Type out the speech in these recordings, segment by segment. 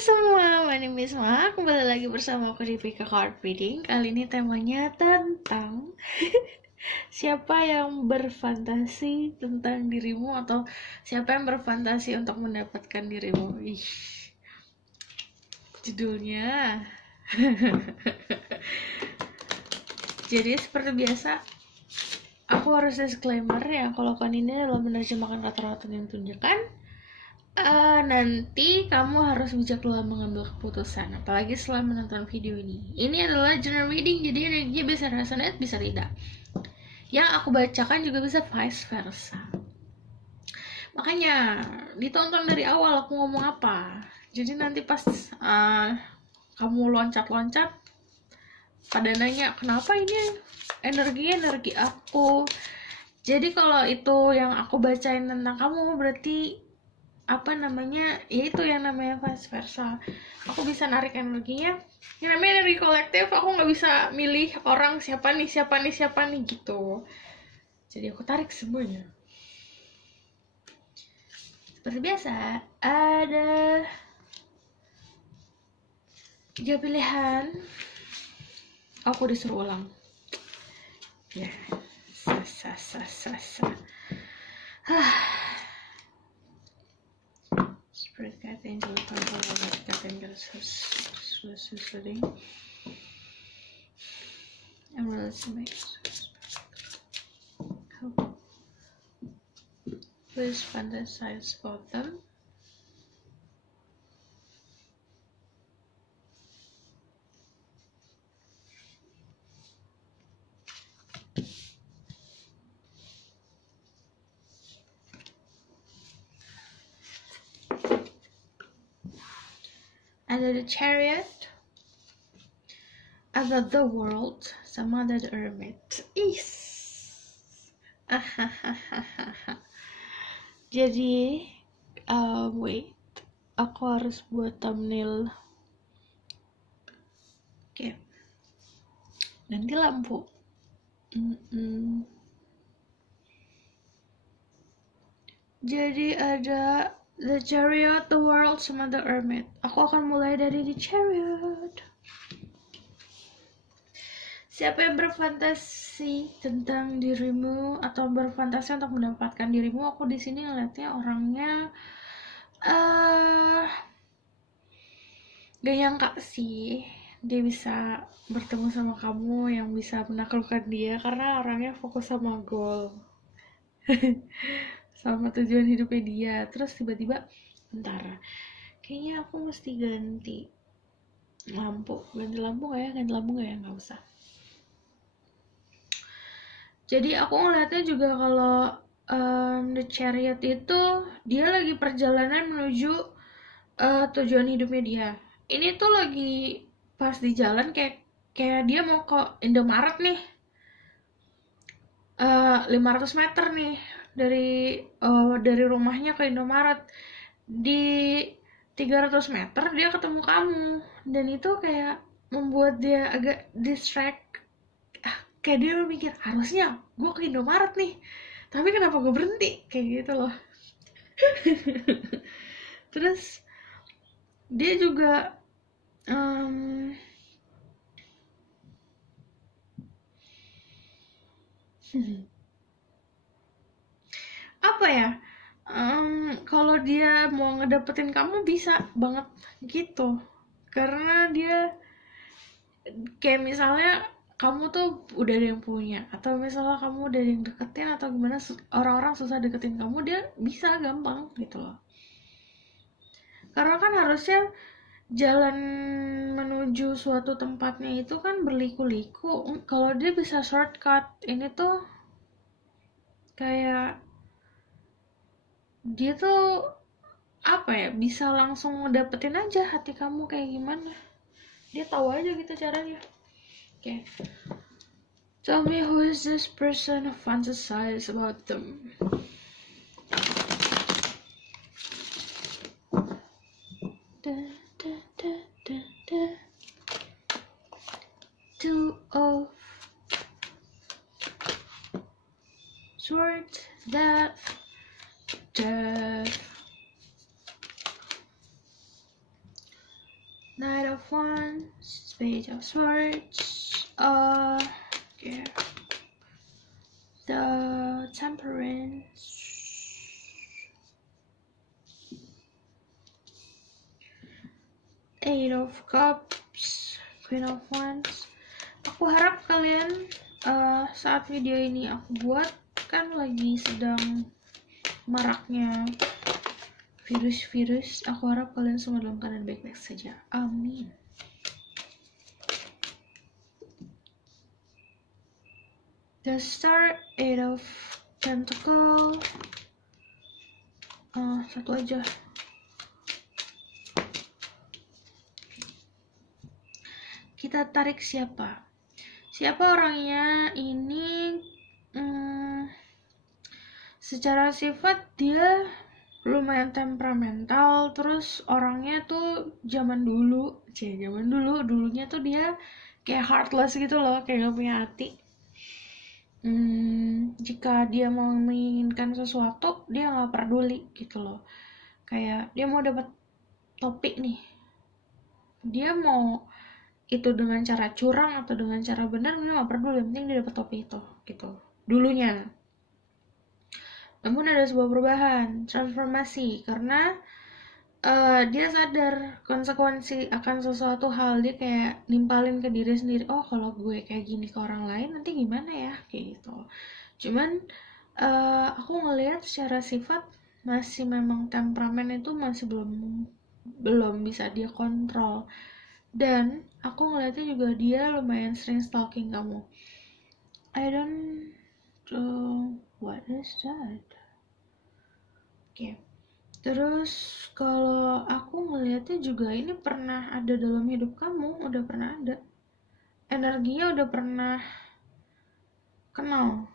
semua, my name is Ma. Kembali lagi bersama aku di Pika Card Reading. Kali ini temanya tentang siapa yang berfantasi tentang dirimu atau siapa yang berfantasi untuk mendapatkan dirimu. Ih, judulnya. Jadi seperti biasa, aku harus disclaimer ya kalau kan ini adalah menerjemahkan kata-kata yang tunjukkan. Nanti kamu harus bijak dalam mengambil keputusan, apalagi setelah menonton video ini. Ini adalah general reading, jadi dia bisa resonate, bisa tidak. Yang aku bacakan juga bisa vice versa. Makanya ditonton dari awal aku ngomong apa. Jadi nanti pas kamu loncat-loncat, pada nanya kenapa ini energi aku. Jadi kalau itu yang aku bacain tentang kamu, berarti yaitu yang namanya vice versa. Aku bisa narik energinya, yang namanya energi kolektif. Aku nggak bisa milih orang siapa nih gitu. Jadi aku tarik semuanya. Seperti biasa, ada 3 pilihan. Aku disuruh ulang ya. Spirit Cat Angel Control Cat Angel Suiciding Emerald Maze. Please fantasize about them. Ada The Chariot, ada The World, sama ada The Hermit. Jadi wait, aku harus buat thumbnail. Oke. Ganti lampu. Jadi ada The Chariot, The World, sama The Hermit. Aku akan mulai dari The Chariot. Siapa yang berfantasi tentang dirimu atau berfantasi untuk mendapatkan dirimu? Aku di sini ngeliatnya orangnya gak nyangka sih dia bisa bertemu sama kamu yang bisa menaklukkan dia, karena orangnya fokus sama goal. Sama tujuan hidupnya dia. Terus tiba-tiba, bentar, kayaknya aku mesti ganti lampu. Ganti lampu gak ya? Nggak usah. Jadi aku ngeliatnya juga kalau The Chariot itu dia lagi perjalanan menuju tujuan hidupnya dia. Ini tuh lagi pas di jalan, kayak dia mau ke Indomaret nih. 500 meter nih dari rumahnya ke Indomaret. Di 300 meter dia ketemu kamu, dan itu kayak membuat dia agak distract. Kayak dia mikir, harusnya gue ke Indomaret nih, tapi kenapa gue berhenti, kayak gitu loh. Terus dia juga apa ya, kalau dia mau ngedapetin kamu bisa banget gitu, karena dia kayak misalnya kamu tuh udah ada yang punya, atau misalnya kamu udah ada yang deketin, atau gimana, orang-orang susah deketin kamu, dia bisa gampang gitu loh. Karena kan harusnya jalan menuju suatu tempatnya itu kan berliku-liku. Kalau dia bisa shortcut, ini tuh kayak dia tuh bisa langsung dapetin aja hati kamu kayak gimana. Dia tahu aja gitu caranya. Okay. Tell me, who is this person who fantasize about them? Two of Swords, Death, Knight of Wands, Page of Swords, okay, the Temperance, Eight of Cups, Queen of Wands. Aku harap kalian saat video ini aku buat kan lagi sedang maraknya virus-virus. Aku harap kalian semua dalam keadaan baik-baik saja. Amin. The Star, Eight of Pentacle. Satu aja. Kita tarik siapa? Siapa orangnya ini? Secara sifat dia lumayan temperamental, terus orangnya tuh dulunya tuh dia kayak heartless gitu loh, kayak gak punya hati. Jika dia mau menginginkan sesuatu, dia gak peduli gitu loh. Kayak dia mau dapat topik nih, dia mau itu dengan cara curang atau dengan cara benar, dia gak peduli, yang penting dia dapat topik itu gitu dulunya. Namun ada sebuah perubahan, transformasi, karena dia sadar konsekuensi akan sesuatu hal. Dia kayak nimpalin ke diri sendiri, oh kalau gue kayak gini ke orang lain nanti gimana ya, kayak gitu. Cuman aku ngelihat secara sifat masih memang temperamen itu masih belum bisa dia kontrol. Dan aku ngeliatnya juga dia lumayan sering stalking kamu. I don't know what is that. Oke. Terus kalau aku ngeliatnya juga ini pernah ada dalam hidup kamu, udah pernah ada. Energinya udah pernah kenal.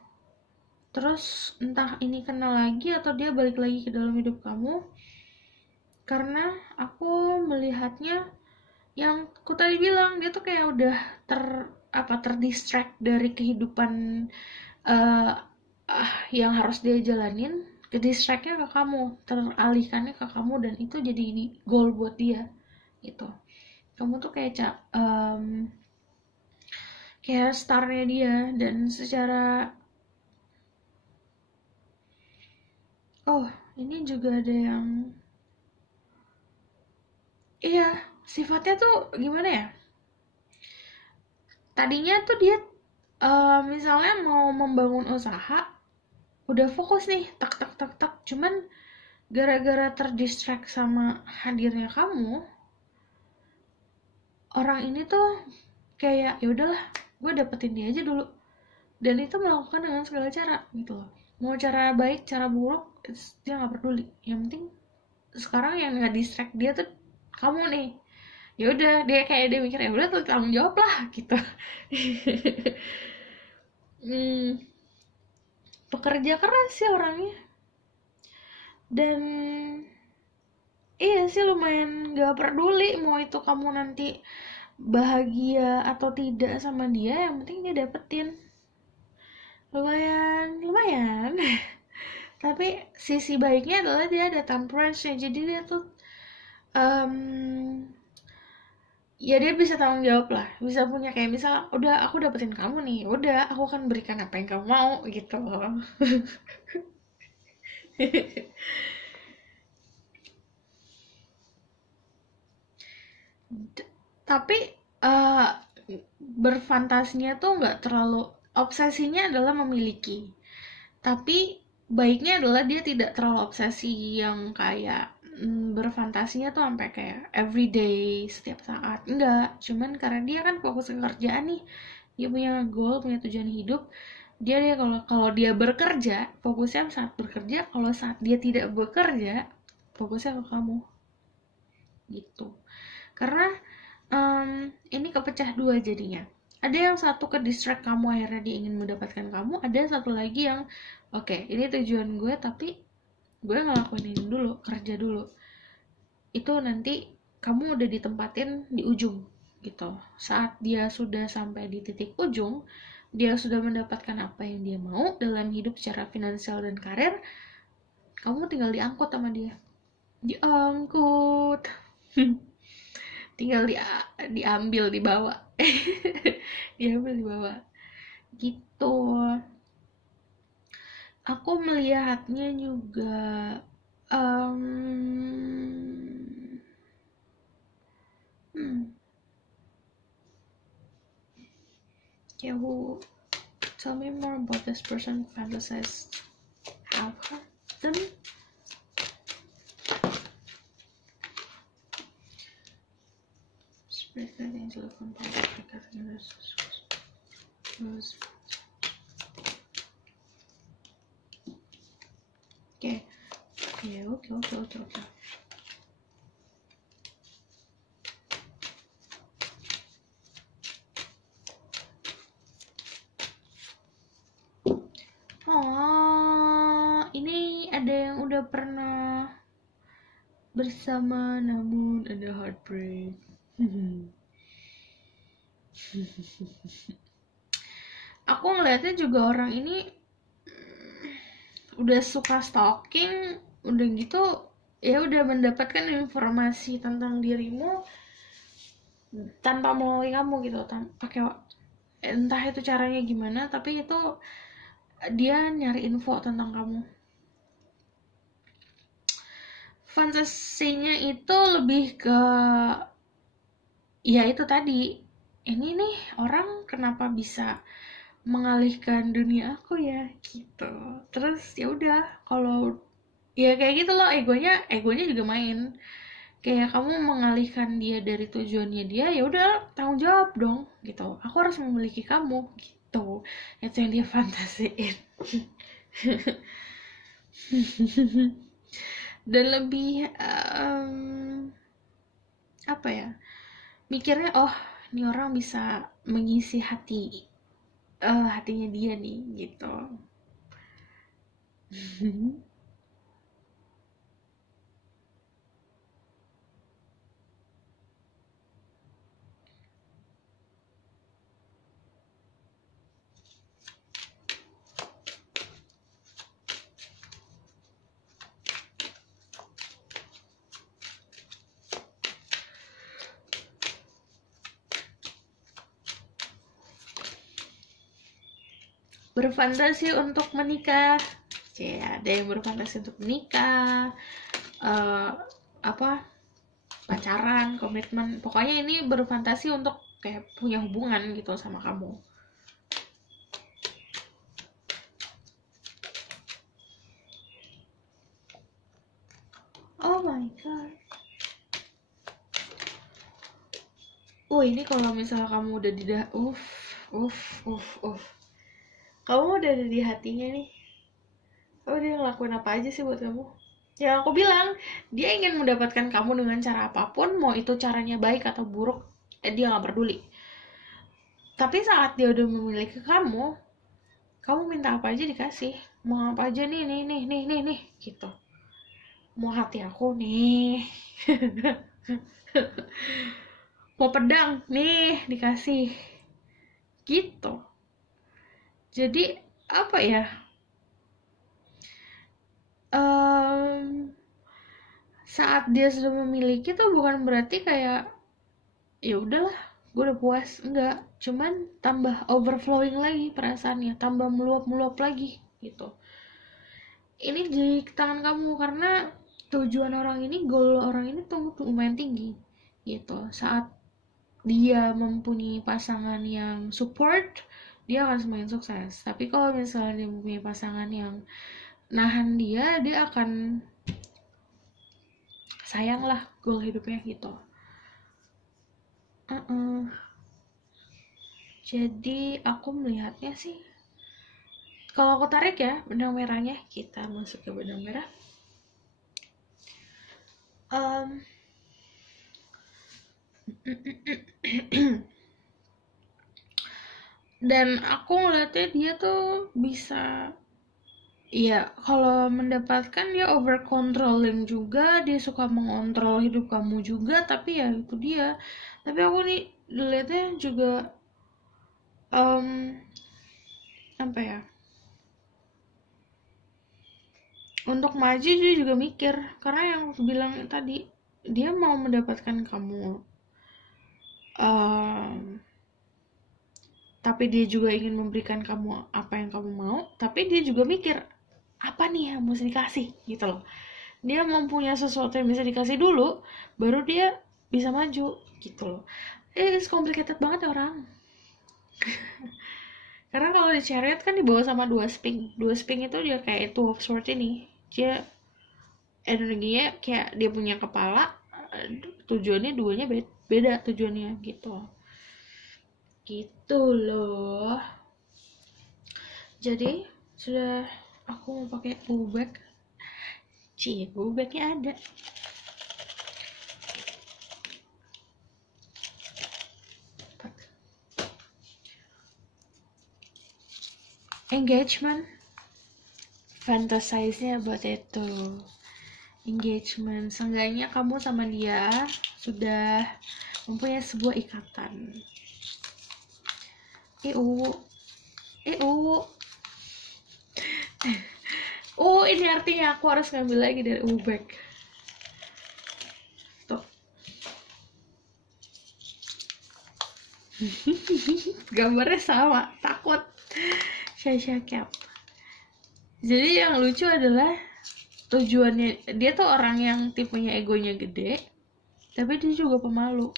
Terus entah ini kenal lagi atau dia balik lagi ke dalam hidup kamu. Karena aku melihatnya yang aku tadi bilang, dia tuh kayak udah terdistract dari kehidupan yang harus dia jalanin, ke distractnya ke kamu, teralihkannya ke kamu, dan itu jadi goal buat dia gitu. Kamu tuh kayak kayak starnya dia. Dan secara ini juga ada yang sifatnya tuh gimana ya, tadinya tuh dia misalnya mau membangun usaha, udah fokus nih, tak, cuman gara-gara terdistract sama hadirnya kamu, orang ini tuh kayak ya udahlah, gue dapetin dia aja dulu, dan itu melakukan dengan segala cara gitu loh. Mau cara baik, cara buruk, dia nggak peduli. Yang penting sekarang yang nggak distract dia tuh kamu nih. Ya udah, dia mikir ya udah tuh tanggung jawab lah gitu. Pekerja keras sih orangnya, dan iya sih lumayan gak peduli mau itu kamu nanti bahagia atau tidak sama dia, yang penting dia dapetin. Lumayan. Tapi sisi baiknya adalah dia ada temperance-nya, jadi dia tuh ya dia bisa tanggung jawab lah, bisa punya kayak misal udah aku dapetin kamu nih, udah aku akan berikan apa yang kamu mau gitu loh. Tapi berfantasinya tuh nggak terlalu, obsesinya adalah memiliki, tapi baiknya adalah dia tidak terlalu obsesi yang kayak berfantasinya tuh sampai kayak everyday, setiap saat. Enggak, cuman karena dia kan fokus ke kerjaan nih, dia punya goal, punya tujuan hidup. Dia kalau dia bekerja, fokusnya saat bekerja. Kalau saat dia tidak bekerja, fokusnya ke kamu gitu. Karena ini kepecah dua jadinya. Ada yang satu ke distract kamu, akhirnya dia ingin mendapatkan kamu. Ada satu lagi yang oke, ini tujuan gue, tapi gue ngelakuin ini dulu, kerja dulu. Itu nanti kamu udah ditempatin di ujung gitu. Saat dia sudah sampai di titik ujung, dia sudah mendapatkan apa yang dia mau dalam hidup secara finansial dan karir, kamu tinggal diangkut sama dia. Diangkut. tinggal diambil dibawa. Diambil dibawa gitu. Aku melihatnya juga um, yeah, who tell me more about this person fantasized have her them. Spirit guide angel of oke. Oh, ini ada yang udah pernah bersama namun ada heartbreak. Aku ngeliatnya juga orang ini udah suka stalking, udah gitu ya udah mendapatkan informasi tentang dirimu tanpa melalui kamu gitu, pakai entah itu caranya gimana, tapi itu dia nyari info tentang kamu. Fantasinya itu lebih ke ya itu tadi, ini nih orang kenapa bisa mengalihkan dunia aku ya gitu. Terus ya udah, kalau ya kayak gitu loh, egonya juga main. Kayak kamu mengalihkan dia dari tujuannya dia, ya udah tanggung jawab dong gitu. Aku harus memiliki kamu gitu. Itu yang dia fantasiin. Dan lebih apa ya, mikirnya oh ini orang bisa mengisi hatinya dia nih gitu. Berfantasi untuk menikah, ya ada yang berfantasi untuk menikah, apa pacaran, komitmen, pokoknya ini berfantasi untuk kayak punya hubungan gitu sama kamu. Oh my god. Ini kalau misalnya kamu udah kamu udah ada di hatinya nih. Dia ngelakuin apa aja sih buat kamu? Ya aku bilang, dia ingin mendapatkan kamu dengan cara apapun, mau itu caranya baik atau buruk, dia gak peduli. Tapi saat dia udah memiliki kamu minta apa aja dikasih. Mau apa aja nih, gitu. Mau hati aku nih. Mau pedang nih, dikasih. Gitu. Jadi, apa ya? Saat dia sudah memiliki tuh bukan berarti kayak ya udahlah gue udah puas, enggak, cuman tambah overflowing lagi perasaannya, tambah meluap lagi gitu. Ini di tangan kamu karena tujuan orang ini, goal orang ini tuh lumayan tinggi gitu. Saat dia mempunyai pasangan yang support, dia akan semakin sukses. Tapi kalau misalnya dia mempunyai pasangan yang nahan dia akan sayang lah goal hidupnya gitu. Jadi aku melihatnya sih, kalau aku tarik ya benang merahnya, kita masuk ke benang merah. Dan aku ngeliatnya dia tuh bisa, iya, kalau mendapatkan dia over controlling juga, dia suka mengontrol hidup kamu juga, tapi ya itu dia. Tapi aku nih lihatnya juga apa ya, untuk maju dia juga mikir, karena yang aku bilang tadi, dia mau mendapatkan kamu um, tapi dia juga ingin memberikan kamu apa yang kamu mau, tapi dia juga mikir apa nih yang mesti dikasih gitu loh. Dia mempunyai sesuatu yang bisa dikasih dulu, baru dia bisa maju gitu loh. It's complicated banget ya orang. Karena kalau di chariot kan dibawa sama dua sphinx. Dua sphinx itu dia kayak two of swords ini. Dia energinya kayak dia punya kepala, tujuannya duanya beda tujuannya gitu. Gitu loh. Jadi sudah aku mau pakai bag. Bagnya ada. Engagement, fantasize-nya buat itu. Engagement, seenggaknya kamu sama dia sudah mempunyai sebuah ikatan. Ini artinya aku harus ngambil lagi dari bag. Tuh. Gambarnya sama, takut. Shasha Cap. Jadi yang lucu adalah tujuannya, dia tuh orang yang tipenya egonya gede, tapi dia juga pemalu.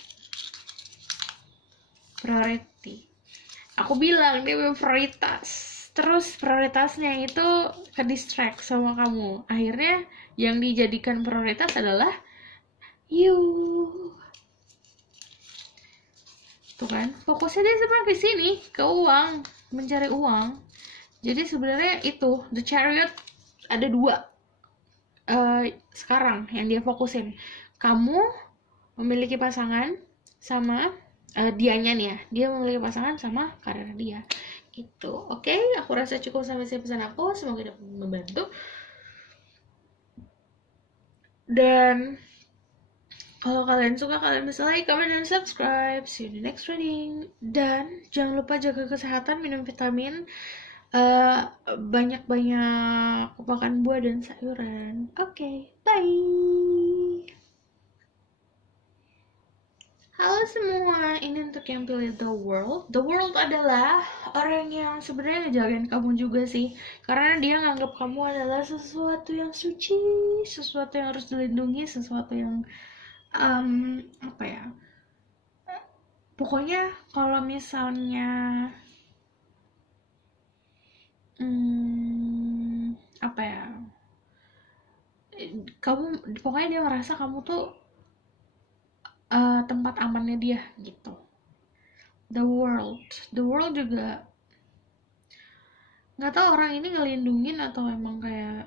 Priority. Aku bilang dia prioritas. Terus prioritasnya itu ke distract sama kamu. Akhirnya yang dijadikan prioritas adalah you. Tuh kan, fokusnya dia sebenarnya ke sini, ke uang, mencari uang. Jadi sebenarnya itu the chariot ada dua sekarang yang dia fokusin. Kamu memiliki pasangan sama dianya nih ya, dia memiliki pasangan sama karir dia gitu. Oke, aku rasa cukup sampai sini pesan aku, semoga dapat membantu. Dan kalau kalian suka, kalian bisa like, comment, dan subscribe. See you in the next reading. Dan jangan lupa jaga kesehatan, minum vitamin, banyak-banyak makan buah dan sayuran. Oke, bye. Halo semua, ini untuk yang pilih The World. The World adalah orang yang sebenarnya ngejagain kamu juga sih, karena dia nganggap kamu adalah sesuatu yang suci, sesuatu yang harus dilindungi, sesuatu yang apa ya? Pokoknya kalau misalnya apa ya? Kamu pokoknya dia merasa kamu tuh tempat amannya dia gitu. The World juga nggak tahu orang ini ngelindungin atau emang kayak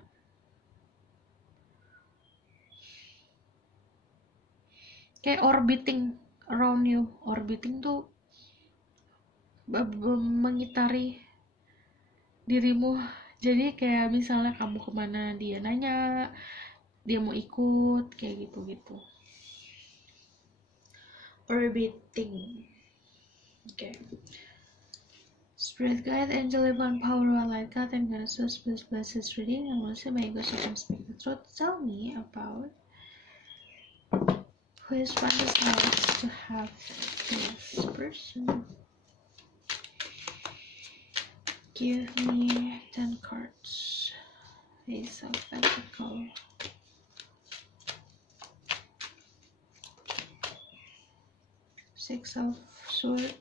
orbiting around you. Orbiting tuh mengitari dirimu. Jadi kayak misalnya kamu kemana dia nanya, dia mau ikut, kayak gitu-gitu. Orbiting. Okay. Spirit guide, angel, divine power, light God, and God, so please bless this reading, and also may God shall speak the truth. Tell me about who is one desires to have this person. Give me 10 cards. Ace of Pentacles. Six of Swords.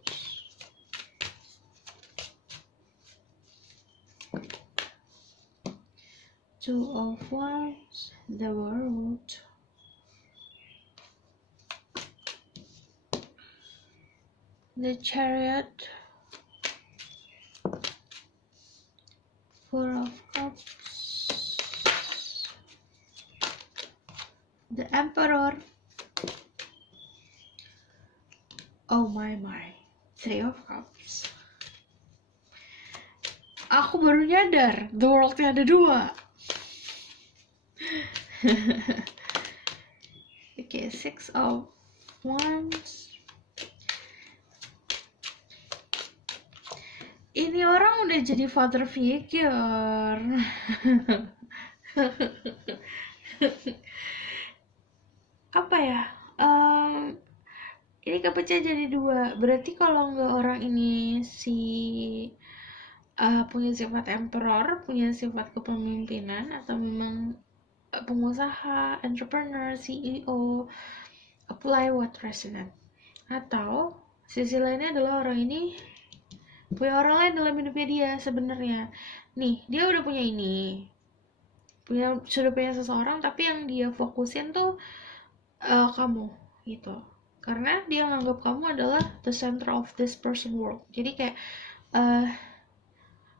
Two of Wands. The World. The Chariot. Four of Cups. The Emperor. Oh my. Three of Cups. Aku baru nyadar The World-nya ada dua. Okay, Six of Wands. Ini orang udah jadi father figure. Apa ya? ini kepecah jadi dua. Berarti kalau nggak orang ini punya sifat emperor, punya sifat kepemimpinan, atau memang pengusaha, entrepreneur, CEO, apply what resonate. Atau sisi lainnya adalah orang ini punya orang lain dalam hidupnya dia sebenarnya. Nih, dia udah punya ini, sudah punya seseorang, tapi yang dia fokusin tuh kamu gitu. Karena dia nganggap kamu adalah the center of this person world. Jadi kayak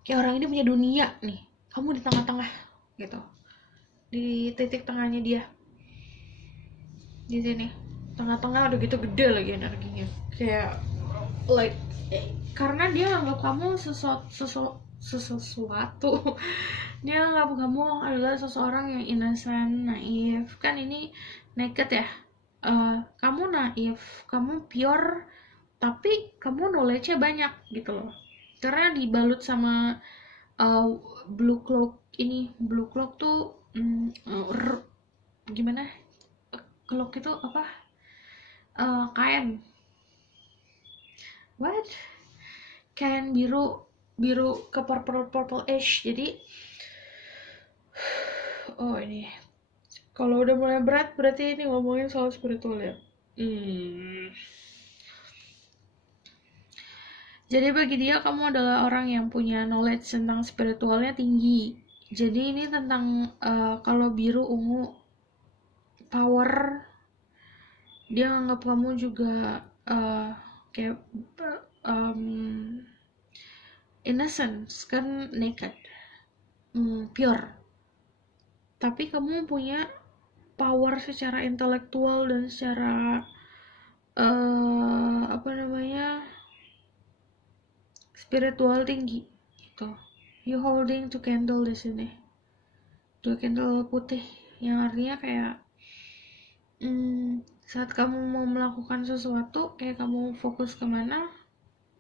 kayak orang ini punya dunia nih, kamu di tengah-tengah gitu, di titik tengahnya dia, di sini tengah-tengah udah gitu gede lagi energinya, kayak like karena dia nganggap kamu sesuatu dia nganggap kamu adalah seseorang yang innocent, naif. Kan ini naked ya, kamu naif, kamu pure, tapi kamu knowledge-nya banyak gitu loh, karena dibalut sama blue cloak. Ini blue cloak tuh gimana, cloak itu apa, kain, what, kain biru ke purple-ish. Jadi ini kalau udah mulai berat berarti ini ngomongin soal spiritual ya. Jadi bagi dia kamu adalah orang yang punya knowledge tentang spiritualnya tinggi. Jadi ini tentang kalau biru ungu power, dia nganggap kamu juga kayak innocence kan, naked, pure, tapi kamu punya power secara intelektual dan secara spiritual tinggi gitu. You holding two candle di sini, dua candle putih, yang artinya kayak saat kamu mau melakukan sesuatu, kayak kamu fokus kemana,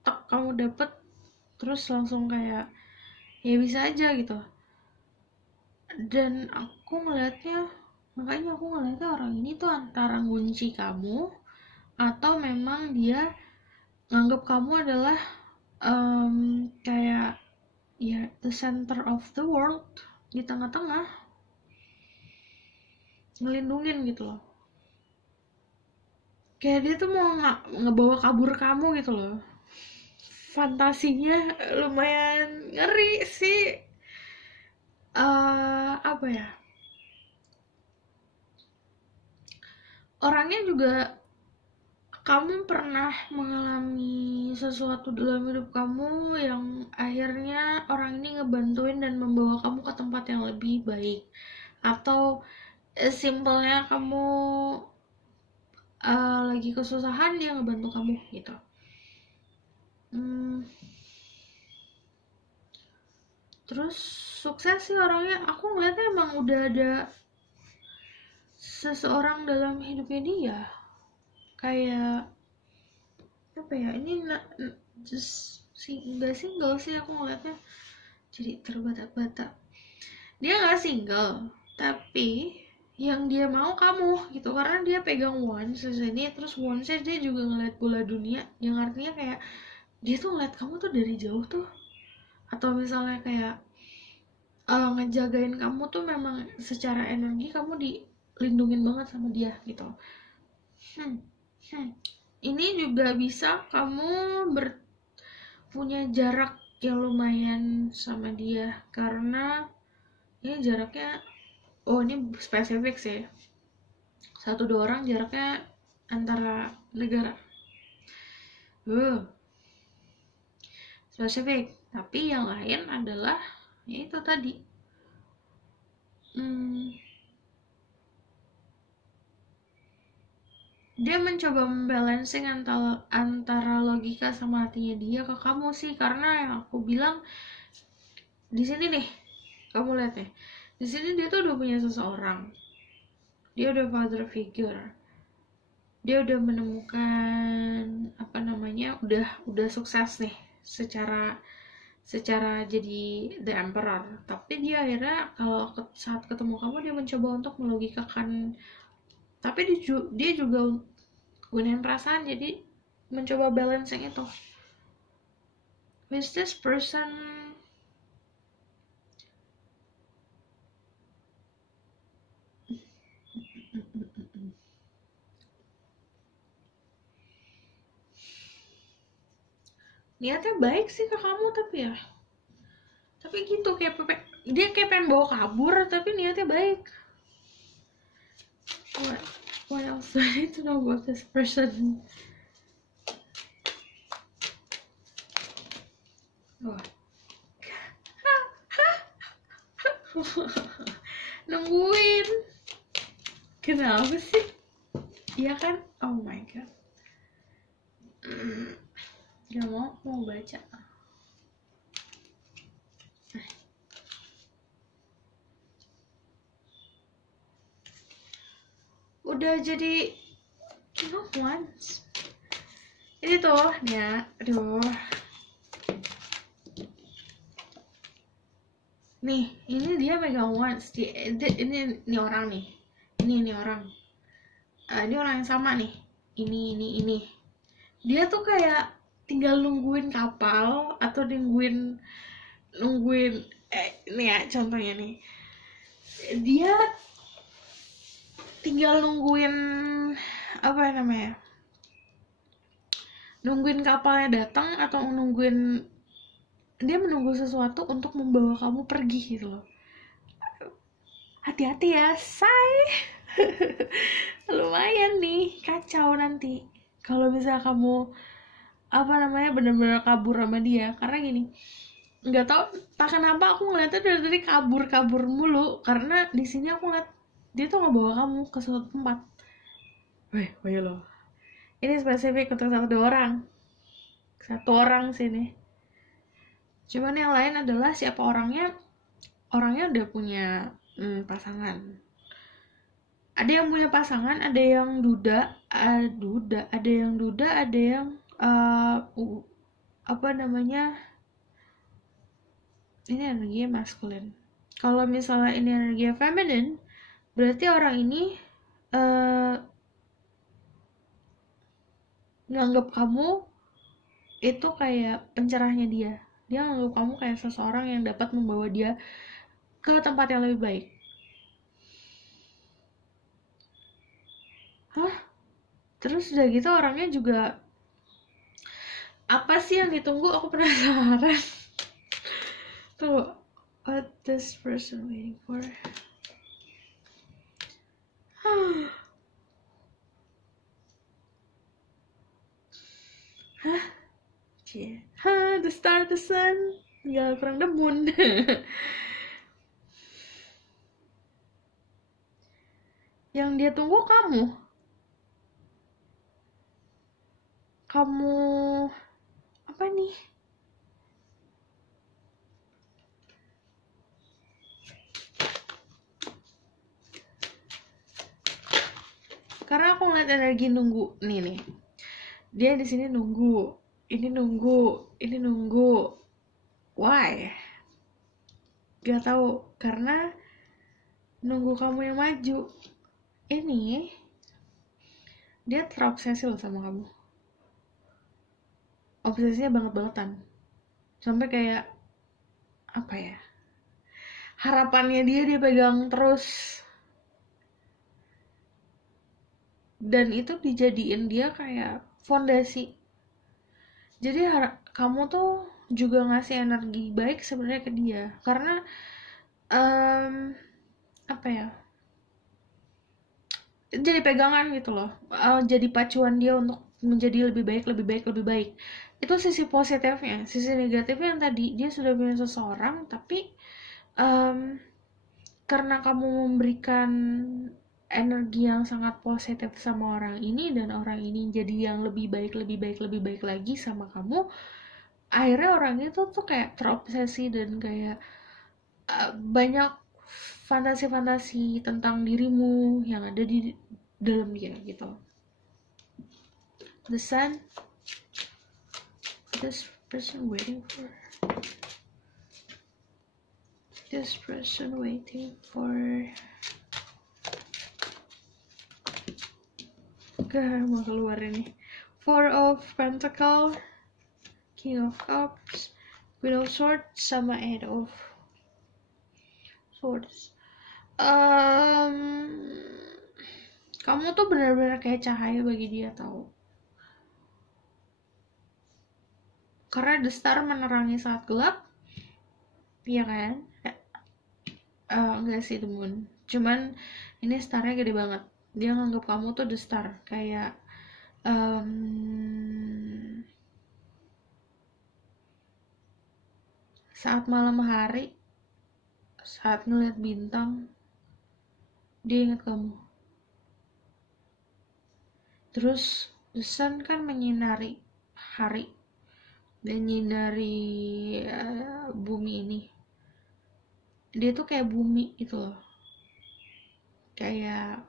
tak kamu dapet, terus langsung kayak ya bisa aja gitu. Dan makanya aku ngeliatnya orang ini tuh antara ngunci kamu, atau memang dia nganggap kamu adalah kayak ya the center of the world, di tengah-tengah, ngelindungin gitu loh. Kayak dia tuh mau ngebawa kabur kamu gitu loh. Fantasinya lumayan ngeri sih. Apa ya, orangnya juga, kamu pernah mengalami sesuatu dalam hidup kamu yang akhirnya orang ini ngebantuin dan membawa kamu ke tempat yang lebih baik, atau simpelnya kamu lagi kesusahan, dia ngebantu kamu gitu. Terus sukses sih orangnya, aku ngeliatnya emang udah ada seseorang dalam hidupnya dia, kayak apa ya, ini nggak single sih, aku ngeliatnya jadi terbata-bata. Dia nggak single, tapi yang dia mau kamu gitu, karena dia pegang wands di sini, terus wandsnya dia juga ngeliat bola dunia, yang artinya kayak dia tuh ngeliat kamu tuh dari jauh tuh, atau misalnya kayak ngejagain kamu tuh, memang secara energi kamu dilindungin banget sama dia gitu. Ini juga bisa kamu punya jarak yang lumayan sama dia, karena ini jaraknya, ini spesifik sih, 1-2 orang jaraknya antara negara, spesifik. Tapi yang lain adalah ya itu tadi, dia mencoba membalancing antara logika sama hatinya dia ke kamu sih. Karena yang aku bilang di sini nih, kamu lihat nih, di sini dia tuh udah punya seseorang, dia udah father figure, dia udah menemukan udah sukses nih secara jadi the emperor. Tapi dia akhirnya kalau saat ketemu kamu, dia mencoba untuk melogikakan, tapi dia juga gunain perasaan, jadi mencoba balancing itu. With this person, niatnya baik sih ke kamu, tapi gitu kayak dia kayak pengen bawa kabur, tapi niatnya baik. What else do I need to know about this person? What? Nungguin. Kenapa sih? Iya kan? Oh my god. Gak mau baca. Udah jadi not once. Ini tuh, ya, aduh. Nih, ini dia megang once. Ini orang nih. Ini orang. Ini orang yang sama nih. Ini. Dia tuh kayak tinggal nungguin kapal atau nungguin ini ya contohnya nih. Dia tinggal nungguin apa namanya? Nungguin kapalnya datang atau dia menunggu sesuatu untuk membawa kamu pergi gitu loh. Hati-hati ya, say. Lumayan nih, kacau nanti kalau misalnya kamu benar-benar kabur sama dia. Karena gini, nggak tahu tak kenapa aku ngeliatnya dari tadi kabur mulu, karena di sini aku ngeliat dia tuh ngebawa kamu ke suatu tempat. Weh loh. Ini spesifik untuk satu orang sini. Cuman yang lain adalah siapa orangnya udah punya pasangan. Ada yang punya pasangan, ada yang duda, ada yang ini energinya maskulin. Kalau misalnya ini energinya feminin, berarti orang ini nganggap kamu itu kayak pencerahnya dia. Dia nganggap kamu kayak seseorang yang dapat membawa dia ke tempat yang lebih baik. Terus udah gitu orangnya juga apa sih yang ditunggu? Aku penasaran. Tuh, what this person waiting for? The star, the sun, tinggal perang the moon. Yang dia tunggu kamu apa nih? Karena aku ngeliat energi nunggu nih. Dia di sini nunggu, ini nunggu. Why? Gak tahu, karena nunggu kamu yang maju. Ini dia terobsesi loh sama kamu. Obsesinya banget-bangetan. Sampai kayak apa ya? Harapannya dia pegang terus. Dan itu dijadiin dia kayak fondasi. Jadi kamu tuh juga ngasih energi baik sebenarnya ke dia, karena jadi pegangan gitu loh, jadi pacuan dia untuk menjadi lebih baik. Itu sisi positifnya. Sisi negatifnya yang tadi, dia sudah punya seseorang, tapi karena kamu memberikan energi yang sangat positif sama orang ini, dan orang ini jadi yang lebih baik lagi sama kamu, akhirnya orang itu tuh kayak terobsesi dan kayak banyak fantasi-fantasi tentang dirimu yang ada di dalam dia gitu. The sun, this person waiting for Gak mau keluar ini. Four of Pentacle, King of Cups, Queen of Swords, sama Eight of Swords. Kamu tuh benar-benar kayak cahaya bagi dia, tahu? Karena The Star menerangi saat gelap, iya kan? Enggak sih temen, cuman ini starnya gede banget. Dia nganggap kamu tuh The Star, kayak saat malam hari, saat ngeliat bintang, dia ingat kamu. Terus the sun kan menyinari hari dan menyinari bumi ini. Dia tuh kayak bumi gitu loh, kayak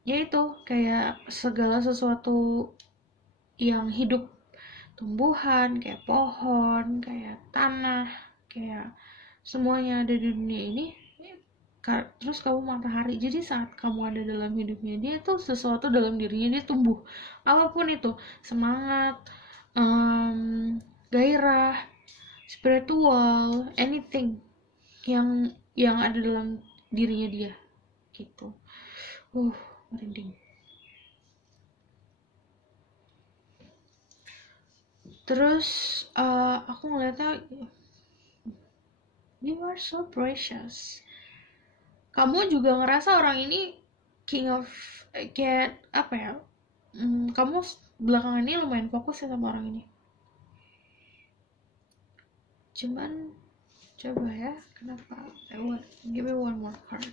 ya itu, kayak segala sesuatu yang hidup, tumbuhan, kayak pohon, kayak tanah, kayak semuanya ada di dunia ini. Terus kamu matahari, jadi saat kamu ada dalam hidupnya dia tuh sesuatu dalam dirinya dia tumbuh, apapun itu, semangat, gairah, spiritual, anything yang ada dalam dirinya dia gitu. Merinding. Terus aku ngeliatnya, you are so precious. Kamu juga ngerasa orang ini king of, kayak apa ya, kamu belakangan ini lumayan fokus ya sama orang ini. Cuman coba ya, kenapa? Give me one more card.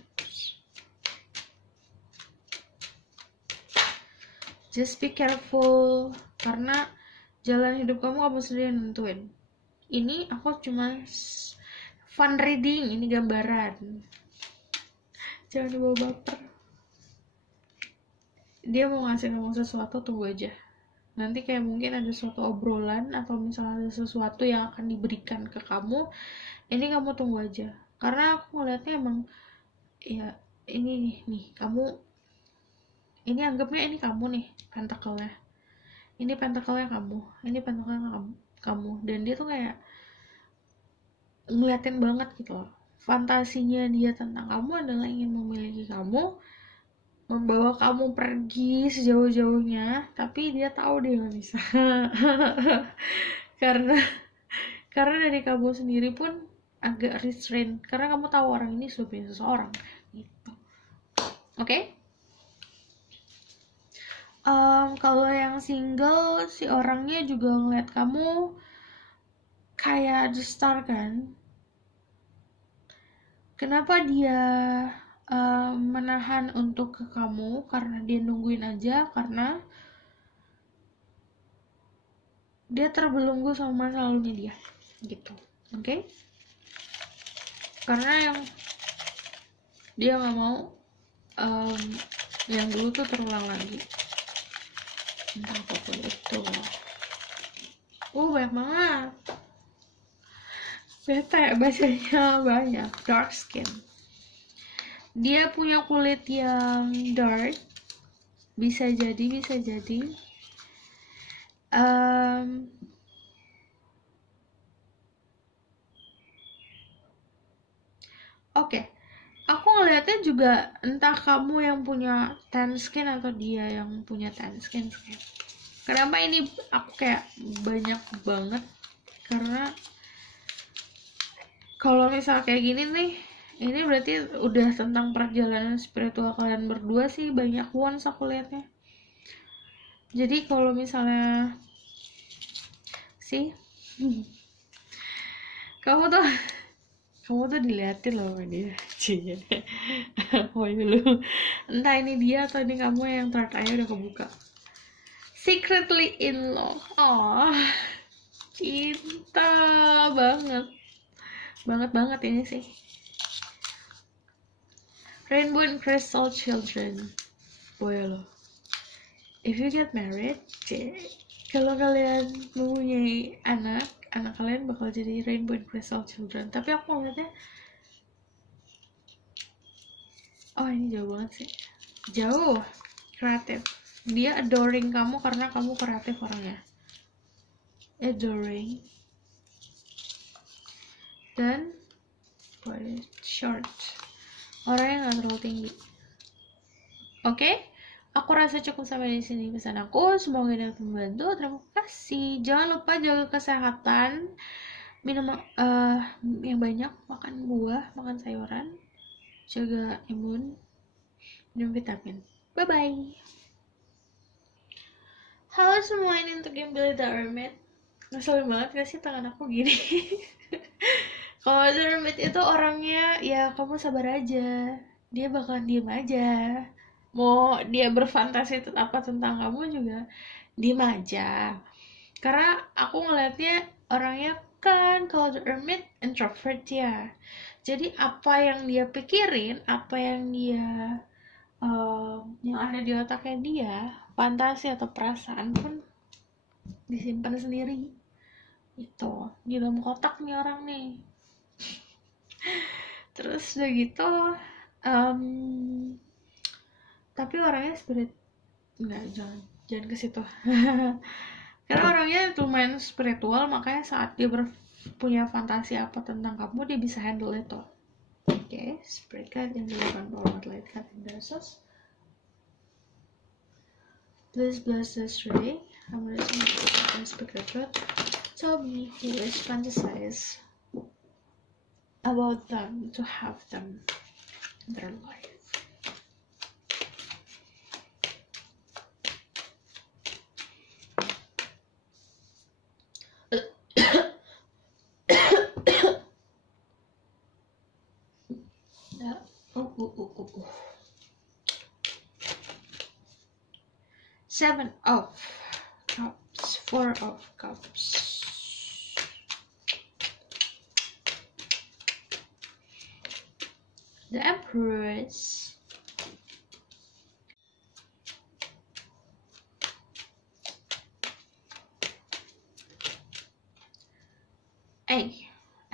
Just be careful, karena jalan hidup kamu sendiri yang nentuin. Ini aku cuma fun reading, ini gambaran. Jangan dibawa baper. Dia mau ngasih kamu sesuatu, tunggu aja. Nanti kayak mungkin ada suatu obrolan atau misalnya ada sesuatu yang akan diberikan ke kamu. Ini kamu tunggu aja. Karena aku ngeliatnya emang ya ini nih kamu. Ini anggapnya ini kamu nih, pentacle-nya. Ini pentacle-nya kamu. Ini pentacle-nya kamu. Dan dia tuh kayak ngeliatin banget gitu loh. Fantasinya dia tentang kamu adalah ingin memiliki kamu, membawa kamu pergi sejauh-jauhnya, tapi dia tahu dia nggak bisa. karena dari kamu sendiri pun agak restrain, karena kamu tahu orang ini sudah punya seseorang gitu. Oke? Kalau yang single, si orangnya juga ngeliat kamu kayak The Star kan. Kenapa dia menahan untuk ke kamu? Karena dia nungguin aja, karena dia terbelenggu sama masa lalunya dia gitu. Oke? Karena yang dia nggak mau yang dulu tuh terulang lagi, entah apapun itu. Banyak banget. Bete bacanya banyak. Dark skin. Dia punya kulit yang dark. Bisa jadi. Oke. Aku ngeliatnya juga entah kamu yang punya tan skin atau dia yang punya tan skin. Kenapa ini aku kayak banyak banget? Karena kalau misal kayak gini nih, ini berarti udah tentang perjalanan spiritual kalian berdua sih, banyak ones aku liatnya. Jadi kalau misalnya sih kamu tuh diliatin loh sama dia. Lu entah ini dia atau ini kamu yang third eye udah kebuka. Secretly in love. Cinta banget ini sih. Rainbow and Crystal Children. Boy lo, if you get married, kalau kalian mempunyai anak kalian bakal jadi Rainbow and Crystal Children. Tapi aku ngeliatnya, ini jauh banget sih, jauh kreatif. Dia adoring kamu karena kamu kreatif orangnya. Adoring. Dan short, orangnya nggak terlalu tinggi. Oke? Aku rasa cukup sampai di sini pesan aku. Semoga dapat membantu. Terima kasih. Jangan lupa jaga kesehatan. Minum yang banyak, makan buah, makan sayuran, jaga imun, minum vitamin. Bye bye. Halo semua, ini untuk yang Billy the Hermit. Ngeselin banget gak sih tangan aku gini? Kalau The Hermit itu orangnya ya kamu sabar aja, dia bakalan diem aja. Mau dia berfantasi apa tentang kamu juga diem aja. Karena aku ngeliatnya orangnya kan, kalau The Hermit introvert ya. Jadi apa yang dia pikirin, apa yang dia yang ada di otaknya dia, fantasi atau perasaan pun disimpan sendiri. Itu di dalam kotak nih orang nih. Terus udah gitu tapi orangnya spirit, enggak, jangan ke situ. Karena orangnya lumayan spiritual, makanya saat dia punya fantasi apa tentang kamu, dia bisa handle itu. Oke, spirit guide yang dilakukan Lord Light Guide in Versus. Please bless this ray. I'm listening to speak the truth. Tell me who is fantasize about them to have them in their life. Seven of Cups, Four of Cups. The Empress.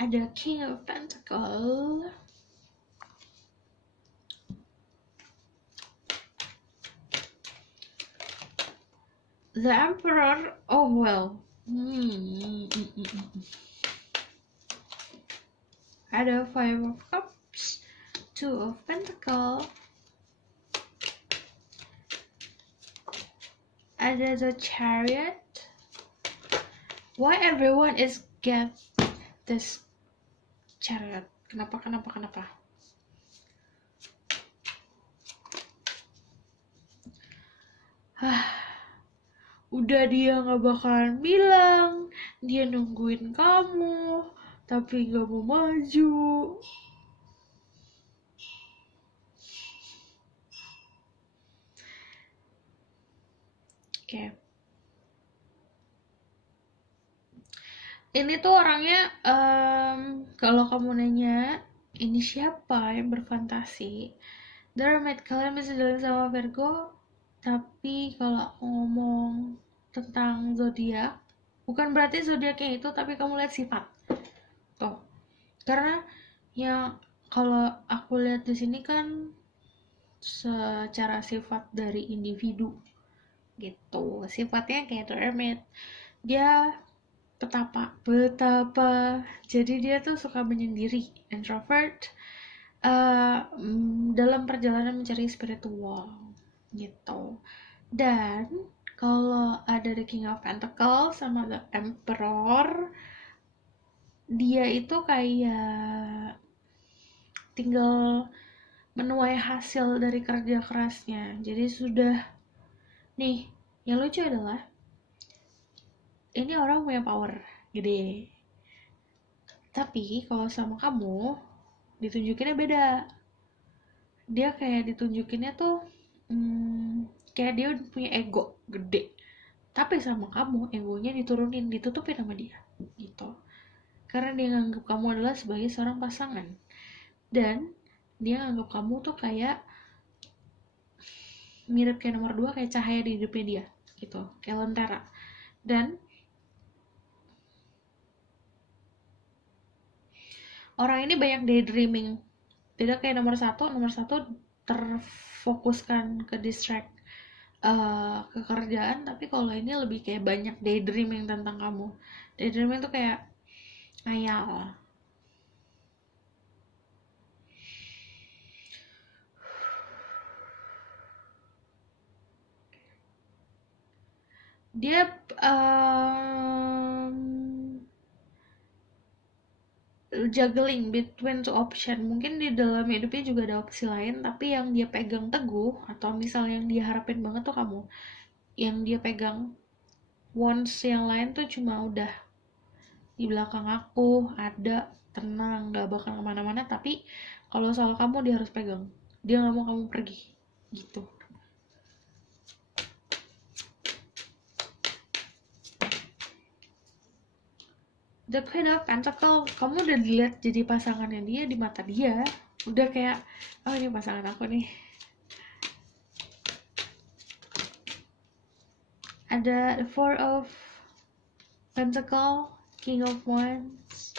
Ada King of Pentacles. The Emperor. Oh well. Ada Five of Cups, Two of Pentacles. Ada the Chariot. Why everyone is get this Chariot? Kenapa? Udah dia gak bakalan bilang, dia nungguin kamu, tapi gak mau maju. Oke. Ini tuh orangnya, kalau kamu nanya, ini siapa yang berfantasi? The Hermit, kalian bisa jalan sama Virgo, tapi kalau aku ngomong tentang zodiak, bukan berarti zodiaknya itu, tapi kamu lihat sifat. Tuh. Karena yang kalau aku lihat di sini kan secara sifat dari individu gitu. Sifatnya kayak The Hermit. Dia petapa. Jadi dia tuh suka menyendiri, introvert, dalam perjalanan mencari spiritual gitu. Dan kalau ada The King of Pentacles sama The Emperor, dia itu kayak tinggal menuai hasil dari kerja kerasnya. Jadi sudah nih, yang lucu adalah ini orang punya power gede, tapi kalau sama kamu ditunjukinnya beda. Dia kayak ditunjukinnya tuh kayak dia punya ego gede, tapi sama kamu egonya diturunin, ditutupin sama dia gitu. Karena dia nganggap kamu adalah sebagai seorang pasangan, dan dia nganggap kamu tuh kayak mirip kayak nomor 2, kayak cahaya di hidupnya dia gitu, kayak lentera. Dan orang ini banyak daydreaming, beda kayak nomor satu terfokuskan ke distract ke kerjaan, tapi kalau ini lebih kayak banyak daydreaming tentang kamu. Daydreaming tuh kayak ngayal. Dia juggling between two option. Mungkin di dalam hidupnya juga ada opsi lain, tapi yang dia pegang teguh atau misalnya yang dia harapin banget tuh kamu. Yang dia pegang wants yang lain tuh cuma udah di belakang aku, ada, tenang, gak bakal kemana-mana. Tapi kalau soal kamu dia harus pegang. Dia gak mau kamu pergi, gitu. The Queen of Pentacle, kamu udah dilihat jadi pasangannya dia di mata dia. Udah kayak, oh ini pasangan aku nih. Ada the Four of Pentacle, King of Wands.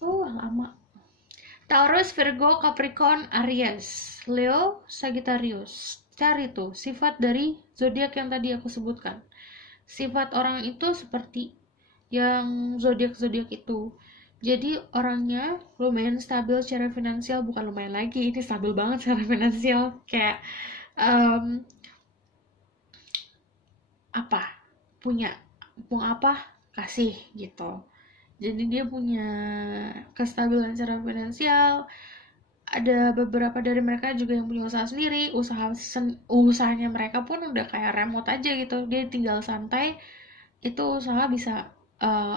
Lama. Taurus, Virgo, Capricorn, Aries, Leo, Sagittarius. Cari tuh sifat dari zodiak yang tadi aku sebutkan. Sifat orang itu seperti yang zodiak-zodiak itu. Jadi orangnya lumayan stabil secara finansial, bukan lumayan lagi, ini stabil banget secara finansial. Kayak apa? Punya apa? Kasih gitu. Jadi dia punya kestabilan secara finansial. Ada beberapa dari mereka juga yang punya usaha sendiri. Usahanya mereka pun udah kayak remote aja gitu. Dia tinggal santai, itu usaha bisa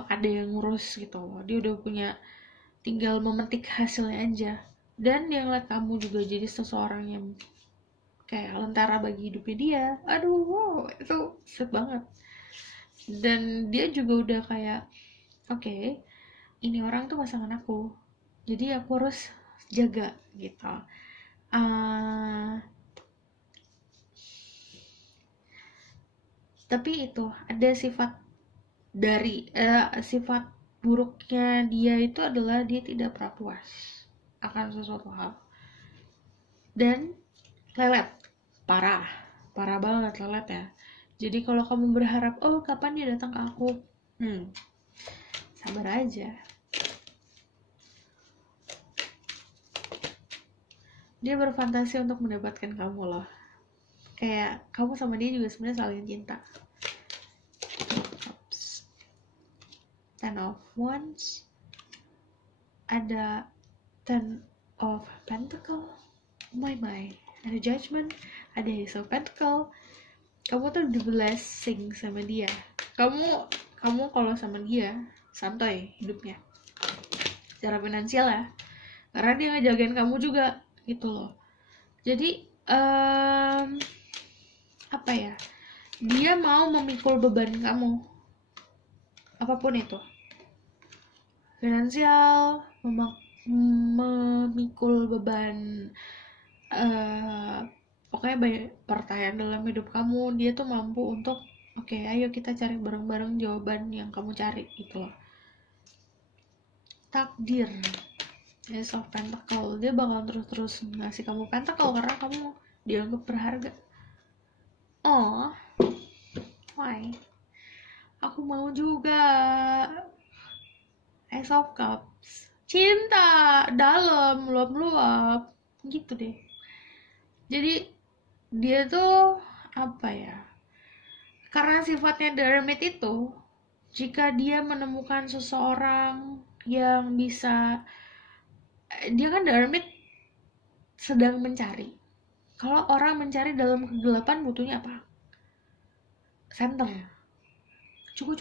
ada yang ngurus gitu. Dia udah punya, tinggal memetik hasilnya aja. Dan yang lihat kamu juga jadi seseorang yang kayak lentera bagi hidupnya dia. Aduh, wow, itu sweet banget. Dan dia juga udah kayak, oke, ini orang tuh pasangan aku, jadi aku harus jaga gitu. Tapi itu ada sifat dari sifat buruknya dia itu adalah dia tidak pernah puas akan sesuatu hal, dan lelet, parah parah banget lelet ya. Jadi kalau kamu berharap, oh kapan dia datang ke aku, sabar aja. Dia berfantasi untuk mendapatkan kamu loh. Kayak kamu sama dia juga sebenarnya saling cinta. Ten of Wands, ada Ten of Pentacle, my, ada Judgment, ada Ace of Pentacle. Kamu tuh di blessing sama dia. Kamu kalau sama dia santai hidupnya secara finansial ya, karena dia ngejagain kamu juga gitu loh. Jadi apa ya, dia mau memikul beban kamu apapun itu, finansial, memikul beban, pokoknya banyak pertanyaan dalam hidup kamu. Dia tuh mampu untuk oke, ayo kita cari bareng-bareng jawaban yang kamu cari gitu loh. Takdir, Ace of Pentacle, dia bakal terus ngasih kamu pentacle karena kamu dianggap berharga. Oh, why? Aku mau juga. Ace of Cups, cinta dalam, meluap-meluap gitu deh. Jadi dia tuh apa ya, karena sifatnya The Hermit itu, jika dia menemukan seseorang yang bisa, dia kan The Hermit sedang mencari. Kalau orang mencari dalam kegelapan butuhnya apa? Center. Cuk,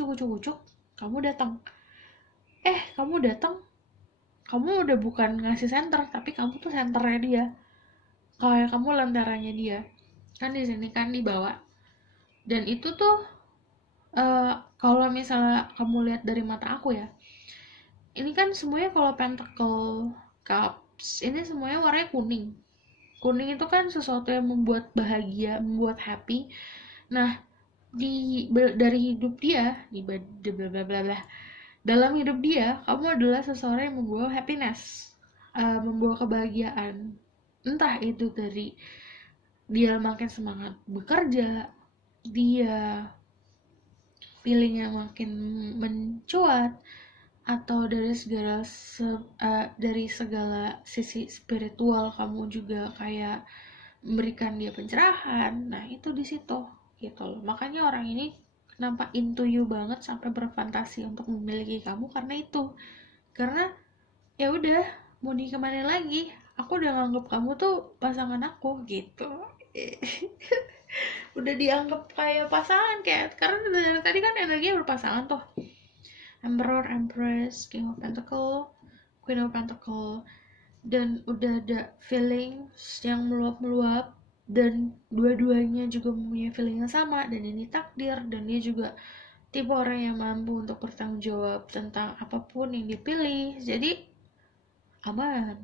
kamu datang. Kamu datang, kamu udah bukan ngasih center, tapi kamu tuh senternya dia. Kayak kamu lentaranya dia. Kan di sini kan dibawa. Dan itu tuh kalau misalnya kamu lihat dari mata aku ya, ini kan semuanya kalau Pentacle, Cups, ini semuanya warnanya kuning. Kuning itu kan sesuatu yang membuat bahagia, membuat happy. Nah, dari hidup dia, dalam hidup dia, kamu adalah seseorang yang membawa happiness, membawa kebahagiaan. entah itu dari dia makin semangat bekerja, dia feelingnya makin mencuat, atau dari segala sisi spiritual kamu juga kayak memberikan dia pencerahan. Nah itu di situ gitu loh. Makanya orang ini kenapa into you banget sampai berfantasi untuk memiliki kamu, karena itu. Karena ya udah, mau di kemana lagi, aku udah nganggep kamu tuh pasangan aku gitu. Udah dianggap kayak pasangan, kayak karena dari tadi kan energinya berpasangan tuh, Emperor, Empress, King of Pentacle, Queen of Pentacle, dan udah ada feeling yang meluap-meluap, dan dua-duanya juga mempunyai feeling yang sama, dan ini takdir, dan dia juga tipe orang yang mampu untuk bertanggung jawab tentang apapun yang dipilih, jadi aman.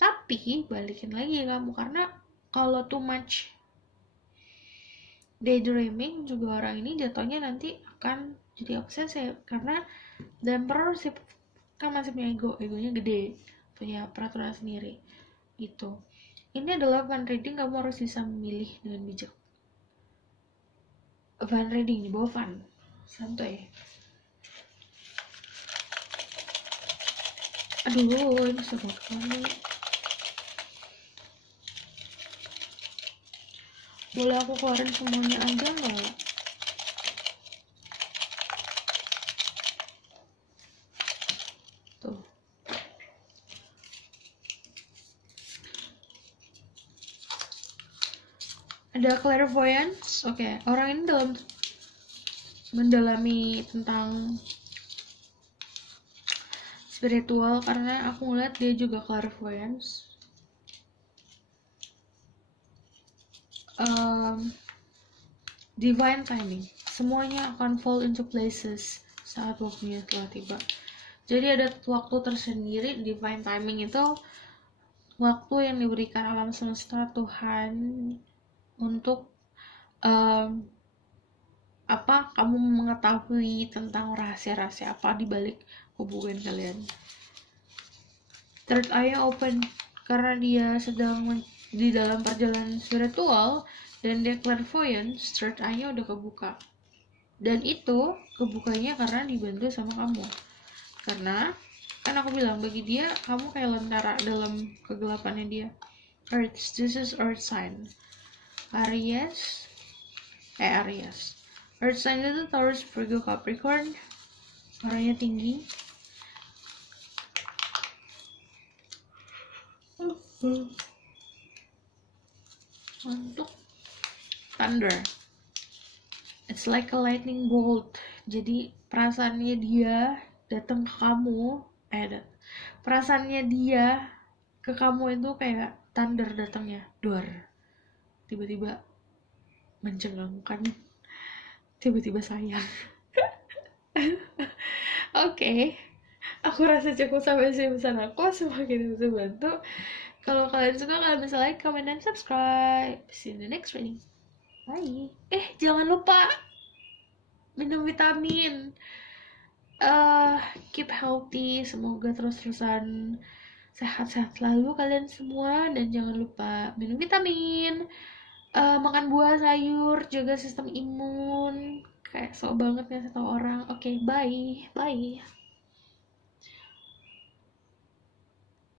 Tapi balikin lagi kamu, karena kalau too much daydreaming juga orang ini jatuhnya nanti akan jadi obsesif, karena The Emperor sih kan masih punya egonya gede, punya peraturan sendiri gitu. Ini adalah fan reading, kamu harus bisa memilih dengan bijak. Fan reading di bawah fan, santai. Aduh, ini sebut kali. Boleh aku keluarin semuanya aja nggak? Tuh. Ada clairvoyance. Oke, orang ini dalam mendalami tentang spiritual, karena aku ngeliat dia juga clairvoyance. Divine timing, semuanya akan fall into places saat waktunya telah tiba. Jadi ada waktu tersendiri. Divine timing itu waktu yang diberikan alam semesta Tuhan untuk kamu mengetahui tentang rahasia-rahasia apa di balik hubungan kalian. Third eye open karena dia sedang di dalam perjalanan spiritual, dan dia clairvoyant. Third eye-nya udah kebuka, dan itu kebukanya karena dibantu sama kamu. Karena kan aku bilang, bagi dia kamu kayak lentera dalam kegelapannya dia. Earth, this is Earth sign. Aries. Earth sign itu Taurus, Virgo, Capricorn. Orangnya tinggi. Untuk thunder, it's like a lightning bolt. Jadi perasaannya dia datang ke kamu, perasaannya dia ke kamu itu kayak thunder datangnya, dor, tiba-tiba mencengangkan, tiba-tiba sayang. Oke, aku rasa cukup sampai sini pesan aku, semakin bisa bantu. Kalau kalian suka, kalian bisa like, comment, dan subscribe. See you in the next reading. Bye. Jangan lupa minum vitamin. Keep healthy. Semoga terus-terusan sehat-sehat selalu kalian semua. Dan jangan lupa minum vitamin. Makan buah, sayur, jaga sistem imun. Kayak sok banget ya satu orang. Oke, bye. Bye.